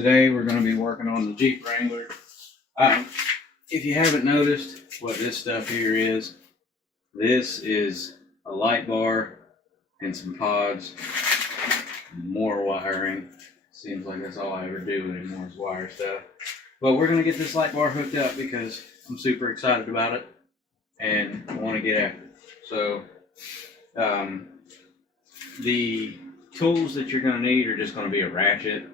today we're going to be working on the Jeep Wrangler. If you haven't noticed what this stuff here is, this is a light bar and some pods, more wiring. Seems like that's all I ever do anymore is wire stuff. But we're going to get this light bar hooked up because I'm super excited about it and I want to get after it. So the tools that you're going to need are just going to be a ratchet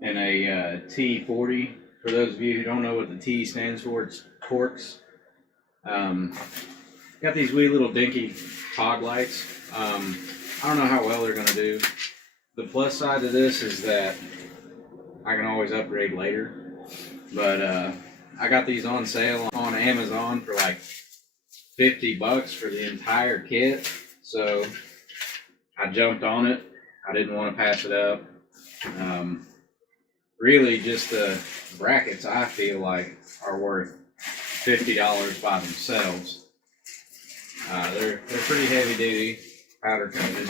and a T40. For those of you who don't know what the T stands for, it's Torx. Got these wee little dinky fog lights. I don't know how well they're going to do. The plus side to this is that I can always upgrade later. But I got these on sale on Amazon for like $50 for the entire kit. So I jumped on it. I didn't want to pass it up. Really just the brackets I feel like are worth $50 by themselves. They're pretty heavy duty, powder coated.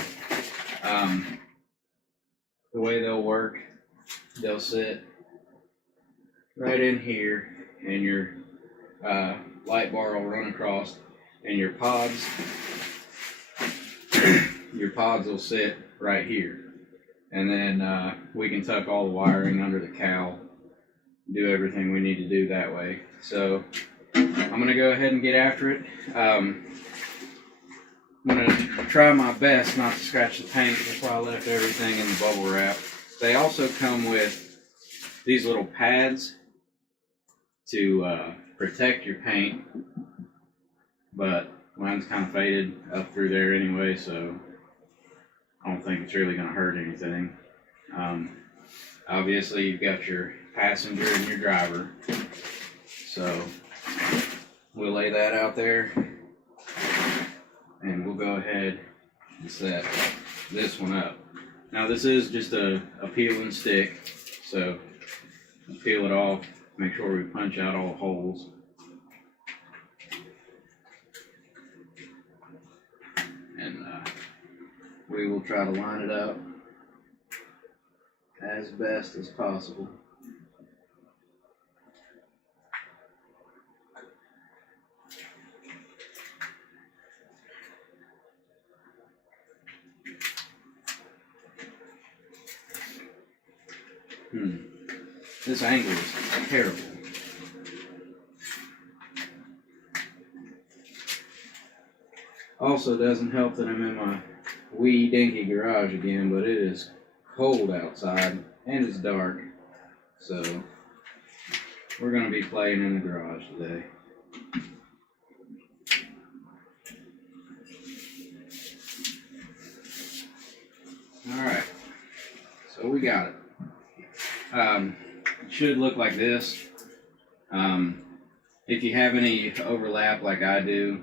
The way they'll work, they'll sit right in here and your light bar will run across and your pods will sit right here. And then we can tuck all the wiring under the cowl, do everything we need to do that way. So I'm going to go ahead and get after it. I'm going to try my best not to scratch the paint. That's why I left everything in the bubble wrap. They also come with these little pads to protect your paint, but mine's kind of faded up through there anyway, so I don't think it's really going to hurt anything. Obviously, you've got your passenger and your driver, so we'll lay that out there, and we'll go ahead and set this one up. Now, this is just a peel and stick, so peel it off, make sure we punch out all the holes. And we will try to line it up as best as possible. This angle is terrible. Also doesn't help that I'm in my wee dinky garage again, but it is cold outside and it's dark. So we're going to be playing in the garage today. Alright, so we got it. It should look like this. If you have any overlap like I do,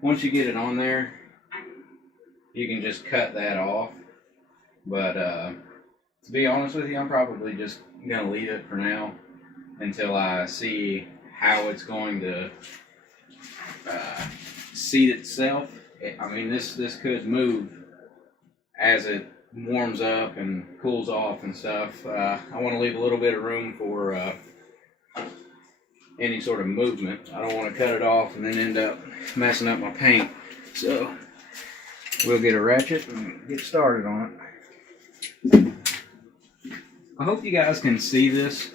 once you get it on there, you can just cut that off. But to be honest with you, I'm probably just going to leave it for now until I see how it's going to seat itself. I mean, this could move as it warms up and cools off and stuff. I want to leave a little bit of room for any sort of movement. I don't want to cut it off and then end up messing up my paint. So we'll get a ratchet and get started on it. I hope you guys can see this.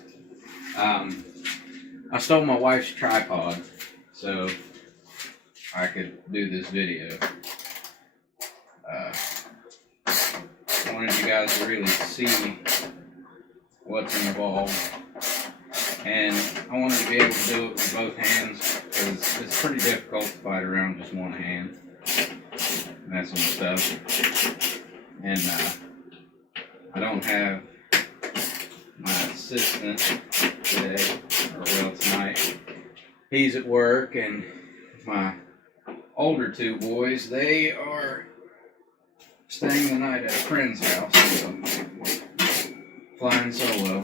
I stole my wife's tripod so I could do this video. I wanted you guys to really see what's involved, and I wanted to be able to do it with both hands because it's pretty difficult to fight around just one hand and that sort of stuff. And I don't have my assistant today, or well tonight. He's at work, and my older two boys, they are staying the night at a friend's house, so flying solo.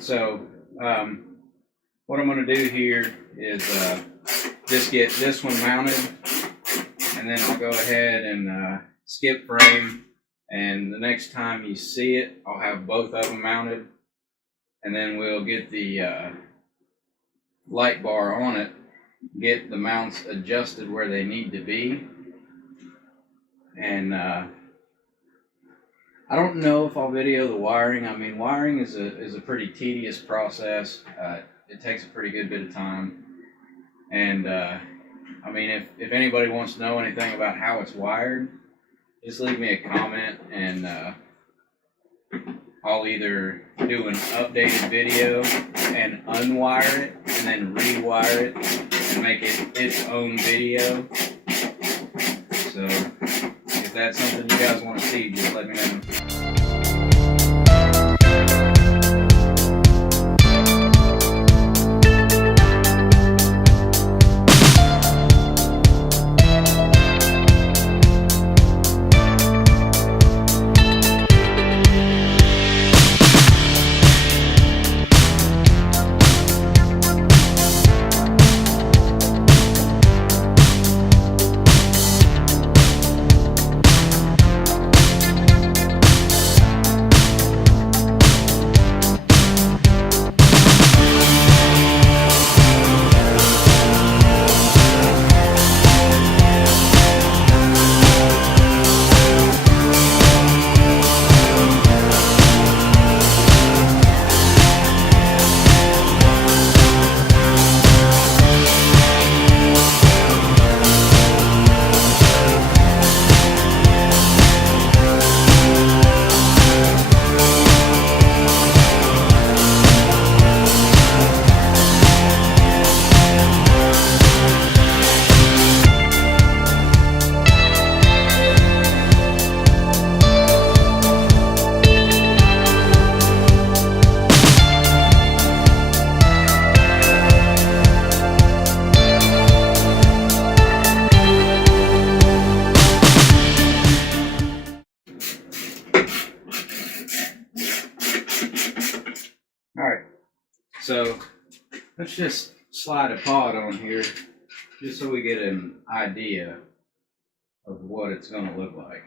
So what I'm going to do here is just get this one mounted, and then I'll go ahead and skip frame, and the next time you see it, I'll have both of them mounted, and then we'll get the light bar on it, get the mounts adjusted where they need to be, and I don't know if I'll video the wiring. I mean, wiring is a pretty tedious process. It takes a pretty good bit of time, and I mean, if anybody wants to know anything about how it's wired, just leave me a comment, and I'll either do an updated video and unwire it and then rewire it and make it its own video. So if that's something you guys want to see, just let me know. Alright, so let's just slide a pod on here just so we get an idea of what it's going to look like.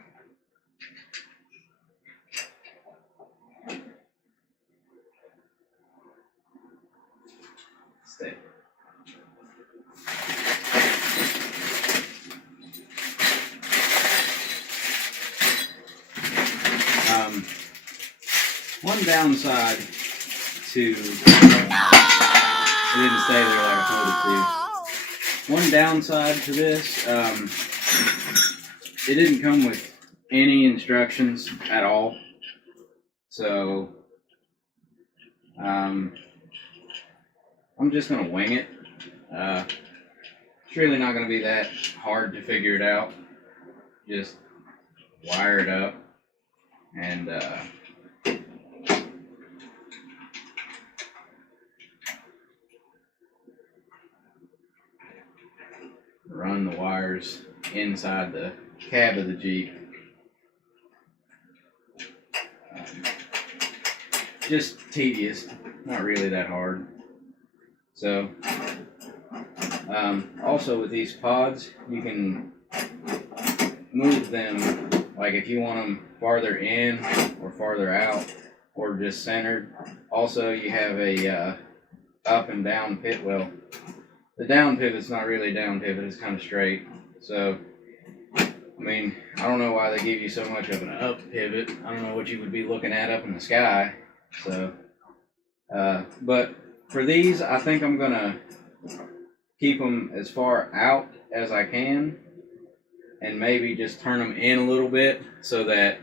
Stay. One downside to, it didn't stay there like I told it to. One downside to this, it didn't come with any instructions at all. So, I'm just going to wing it. It's really not going to be that hard to figure it out. Just wire it up and run the wires inside the cab of the Jeep. Just tedious, not really that hard. So, also with these pods, you can move them, like if you want them farther in or farther out or just centered. Also, you have a up and down pivot. Well, the down pivot's not really a down pivot, it's kind of straight. So, I mean, I don't know why they give you so much of an up pivot. I don't know what you would be looking at up in the sky. So, but for these, I think I'm gonna keep them as far out as I can and maybe just turn them in a little bit so that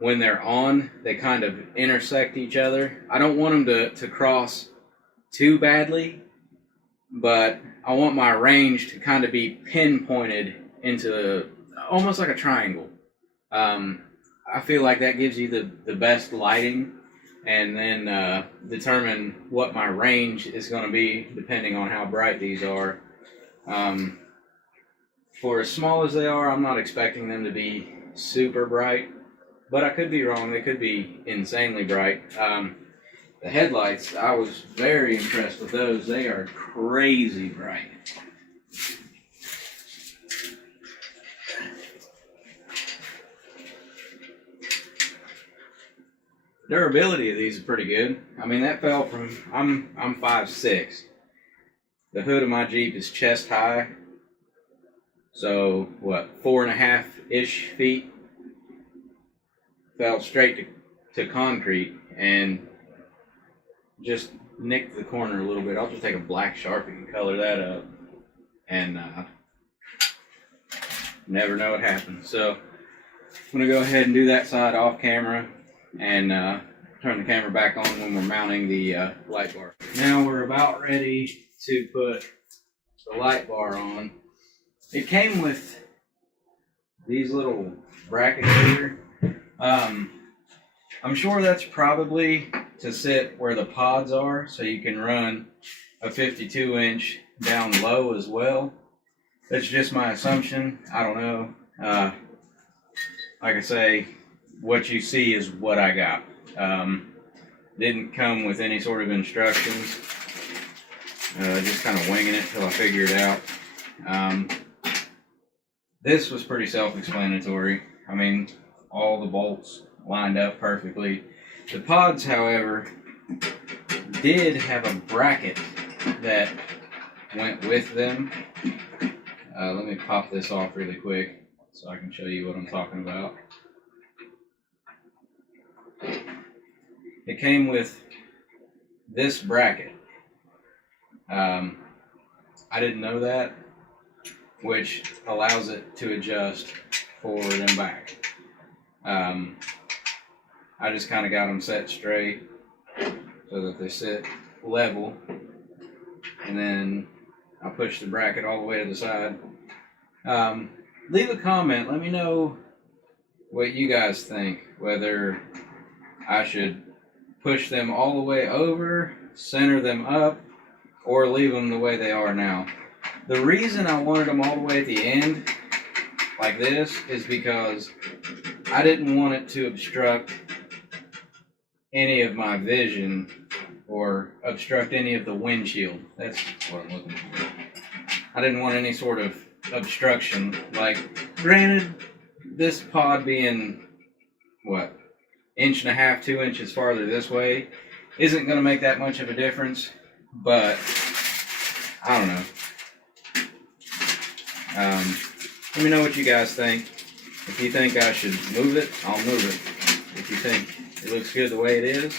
when they're on, they kind of intersect each other. I don't want them to cross too badly, but I want my range to kind of be pinpointed into almost like a triangle. I feel like that gives you the best lighting, and then determine what my range is going to be depending on how bright these are. For as small as they are, I'm not expecting them to be super bright, but I could be wrong. They could be insanely bright. The headlights, I was very impressed with those. They are crazy bright. durability of these is pretty good. I mean, that fell from, I'm 5'6". The hood of my Jeep is chest high. So, what, 4.5-ish feet? Fell straight to concrete and just nicked the corner a little bit. I'll just take a black Sharpie and color that up. And never know what happens. So, I'm going to go ahead and do that side off camera and turn the camera back on when we're mounting the light bar. Now we're about ready to put the light bar on. It came with these little brackets here. I'm sure that's probably to sit where the pods are, so you can run a 52-inch down low as well. That's just my assumption. I don't know. Like I say, what you see is what I got. Didn't come with any sort of instructions. Just kind of winging it till I figure it out. This was pretty self-explanatory. I mean, all the bolts lined up perfectly. The pods, however, did have a bracket that went with them. Let me pop this off really quick so I can show you what I'm talking about. It came with this bracket. I didn't know that, which allows it to adjust forward and back. I just kind of got them set straight so that they sit level, and then I push the bracket all the way to the side. Leave a comment. Let me know what you guys think, whether I should push them all the way over, center them up, or leave them the way they are now. The reason I wanted them all the way at the end, like this, is because I didn't want it to obstruct any of my vision or obstruct any of the windshield. That's what I'm looking for. I didn't want any sort of obstruction. Like, granted, this pod being, what, 1.5 to 2 inches farther this way isn't going to make that much of a difference, but I don't know. Let me know what you guys think. If you think I should move it, I'll move it. If you think it looks good the way it is,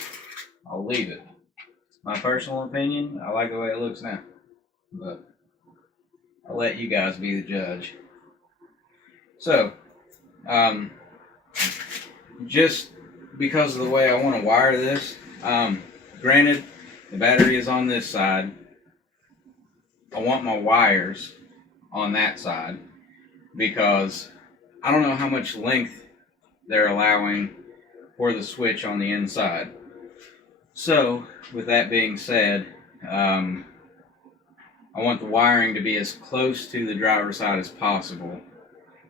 I'll leave it. My personal opinion, I like the way it looks now, but I'll let you guys be the judge. So, just because of the way I want to wire this, granted, the battery is on this side. I want my wires on that side because I don't know how much length they're allowing for the switch on the inside. So, with that being said, I want the wiring to be as close to the driver's side as possible.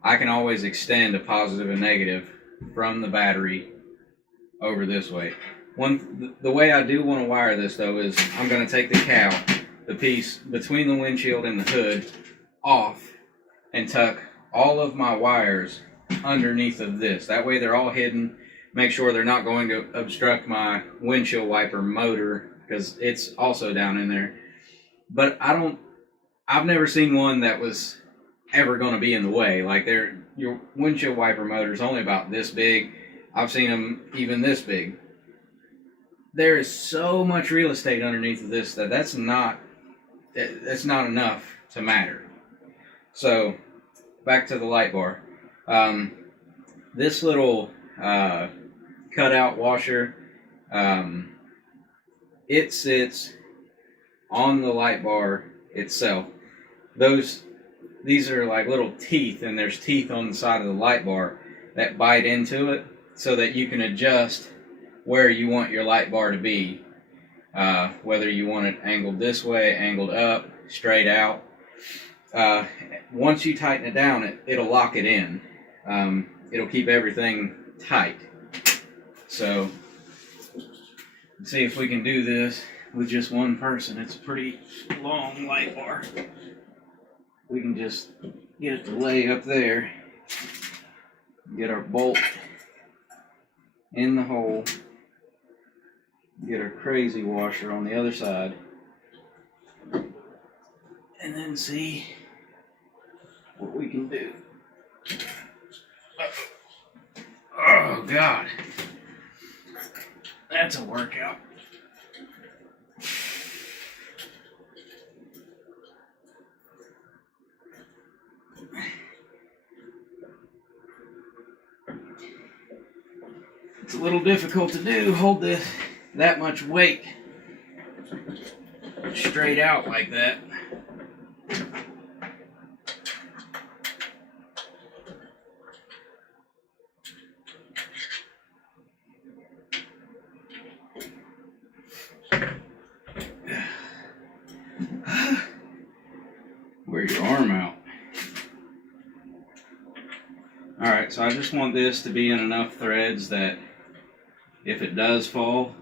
I can always extend a positive and negative from the battery over this way. The way I do want to wire this, though, is I'm going to take the cowl, the piece between the windshield and the hood, off and tuck all of my wires underneath of this. That way they're all hidden. Make sure they're not going to obstruct my windshield wiper motor, because it's also down in there. But I've never seen one that was ever going to be in the way. Like, your windshield wiper motor is only about this big. I've seen them even this big. There is so much real estate underneath of this that's not enough to matter. So, back to the light bar. This little cutout washer, it sits on the light bar itself. These are like little teeth, and there's teeth on the side of the light bar that bite into it so that you can adjust where you want your light bar to be. Whether you want it angled this way, angled up, straight out. Once you tighten it down, it'll lock it in. It'll keep everything tight. So, let's see if we can do this with just one person. It's a pretty long light bar. We can just get it to lay up there, get our bolt in the hole, get our crazy washer on the other side, and then see what we can do. Oh God, that's a workout. It's a little difficult to do, hold that much weight straight out like that. Wear your arm out. Alright, so I just want this to be in enough threads that if it does fall,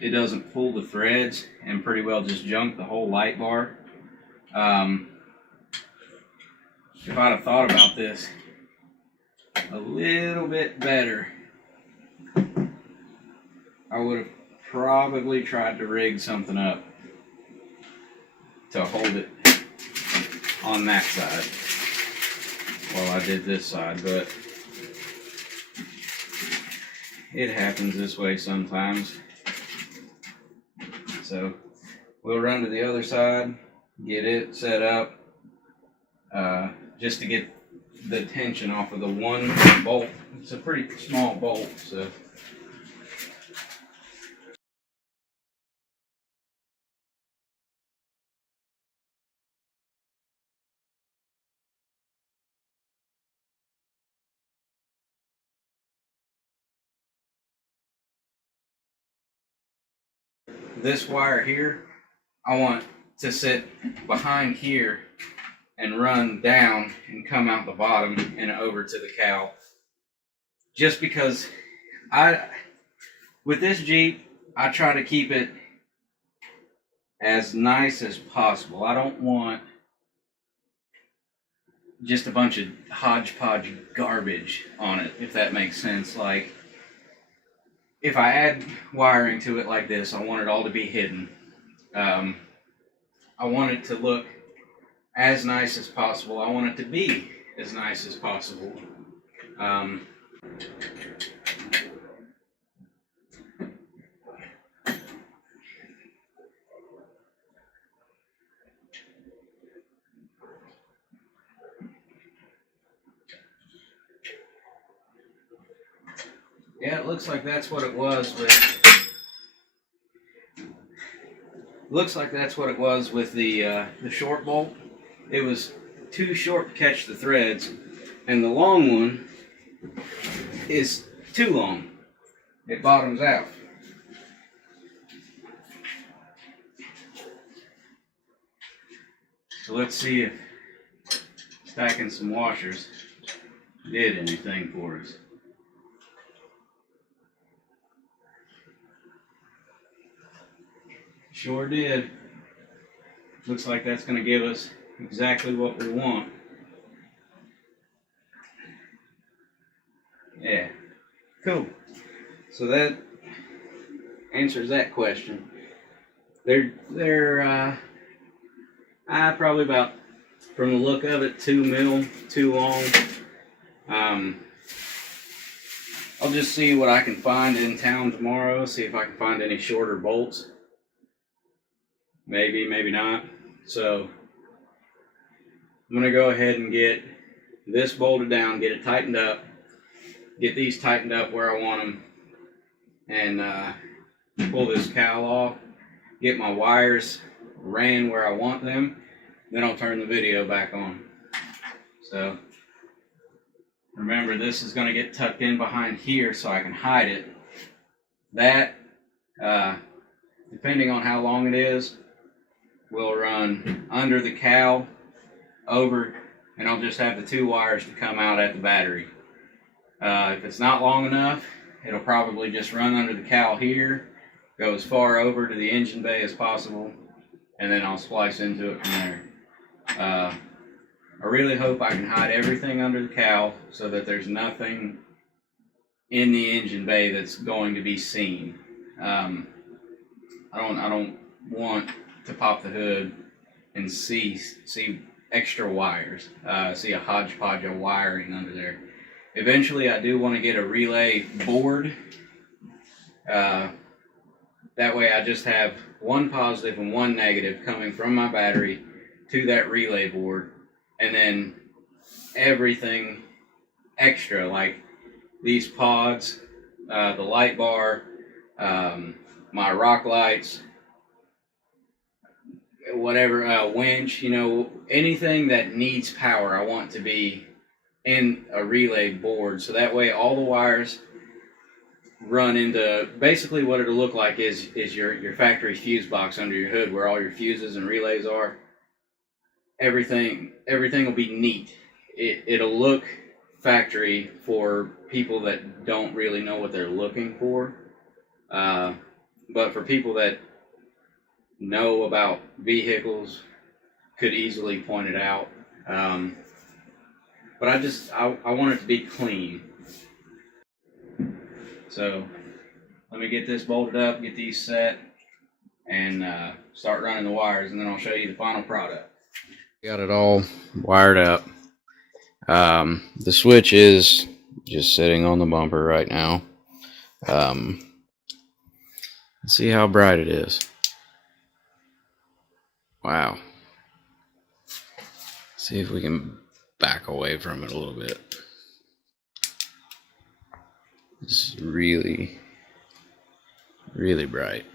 it doesn't pull the threads and pretty well just junk the whole light bar. If I'd have thought about this a little bit better, I would have probably tried to rig something up to hold it on that side while I did this side, but it happens this way sometimes. So we'll run to the other side, get it set up, just to get the tension off of the one bolt. It's a pretty small bolt, so. This wire here, I want to sit behind here and run down and come out the bottom and over to the cow. Just because with this Jeep, I try to keep it as nice as possible. I don't want just a bunch of hodgepodge garbage on it, if that makes sense. Like, if I add wiring to it like this, I want it all to be hidden. I want it to look as nice as possible. I want it to be as nice as possible. Yeah, it looks like that's what it was with. Looks like that's what it was with the short bolt. It was too short to catch the threads, and the long one is too long. It bottoms out. So let's see if stacking some washers did anything for us. Sure did. Looks like that's going to give us exactly what we want. Yeah, cool. So that answers that question. They're probably about, from the look of it, 2 mil, too long. I'll just see what I can find in town tomorrow, see if I can find any shorter bolts. Maybe, maybe not. So I'm going to go ahead and get this bolted down, get it tightened up, get these tightened up where I want them, and pull this cowl off, get my wires ran where I want them, then I'll turn the video back on. So remember, this is going to get tucked in behind here so I can hide it. That, depending on how long it is, will run under the cowl, over, and I'll just have the 2 wires to come out at the battery. If it's not long enough, it'll probably just run under the cowl here, go as far over to the engine bay as possible, and then I'll splice into it from there. I really hope I can hide everything under the cowl so that there's nothing in the engine bay that's going to be seen. I don't want to pop the hood and see extra wires, see a hodgepodge of wiring under there. Eventually, I do want to get a relay board. That way, I just have one positive and one negative coming from my battery to that relay board, and then everything extra, like these pods, the light bar, my rock lights, whatever, winch, anything that needs power, I want to be in a relay board. So that way all the wires run into, basically what it'll look like is your factory fuse box under your hood where all your fuses and relays are. Everything will be neat. It'll look factory for people that don't really know what they're looking for. But for people that know about vehicles, could easily point it out. But I want it to be clean. So let me get this bolted up, get these set, and start running the wires, and then I'll show you the final product. Got it all wired up. The switch is just sitting on the bumper right now. Let's see how bright it is. Wow. See if we can back away from it a little bit. It's really, really bright.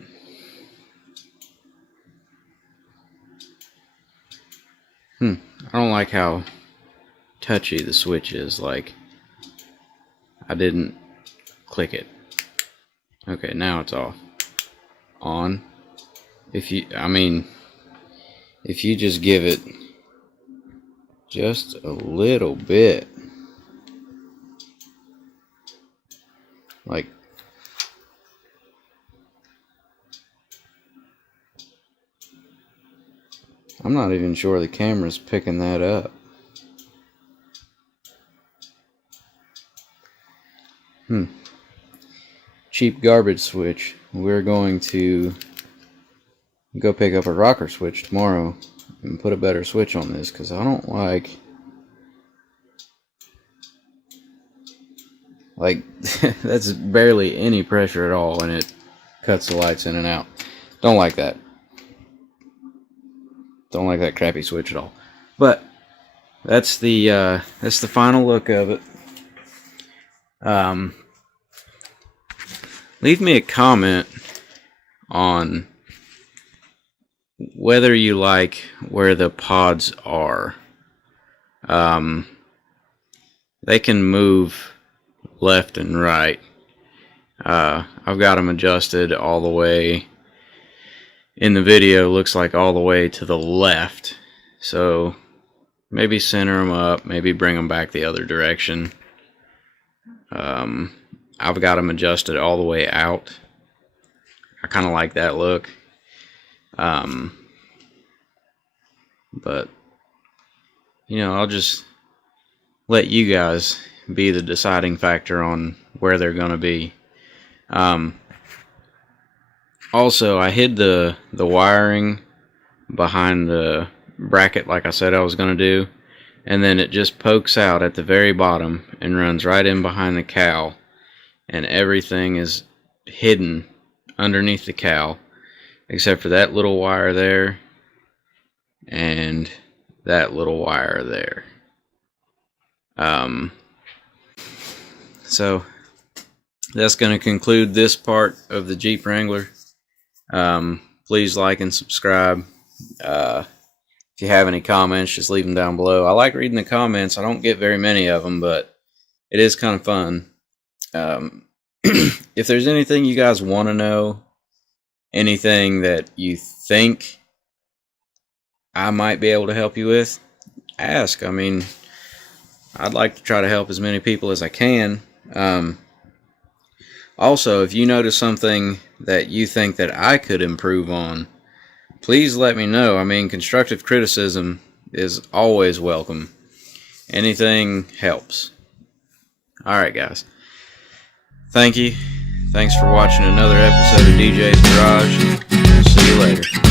I don't like how touchy the switch is. Like, I didn't click it. Okay, now it's off. On. If you just give it just a little bit, like, I'm not even sure the camera's picking that up. Cheap garbage switch. We're going to go pick up a rocker switch tomorrow and put a better switch on this, because I don't like that's barely any pressure at all, and it cuts the lights in and out. Don't like that. Don't like that crappy switch at all. But that's the final look of it. Leave me a comment on whether you like where the pods are. They can move left and right. I've got them adjusted all the way. In the video, looks like all the way to the left. So maybe center them up, maybe bring them back the other direction. I've got them adjusted all the way out. I kind of like that look. But, I'll just let you guys be the deciding factor on where they're going to be. Also, I hid the wiring behind the bracket like I said I was going to do. And then it just pokes out at the very bottom and runs right in behind the cowl. And everything is hidden underneath the cowl, except for that little wire there and that little wire there. So that's going to conclude this part of the Jeep Wrangler. Please like and subscribe. If you have any comments, just leave them down below. I like reading the comments. I don't get very many of them, but it is kind of fun. If there's anything you guys want to know, anything that you think I might be able to help you with, ask. I mean, I'd like to try to help as many people as I can. Also, if you notice something that you think that I could improve on, please let me know. I mean, constructive criticism is always welcome. Anything helps. Alright, guys. Thank you. Thanks for watching another episode of DJ's Garage. See you later.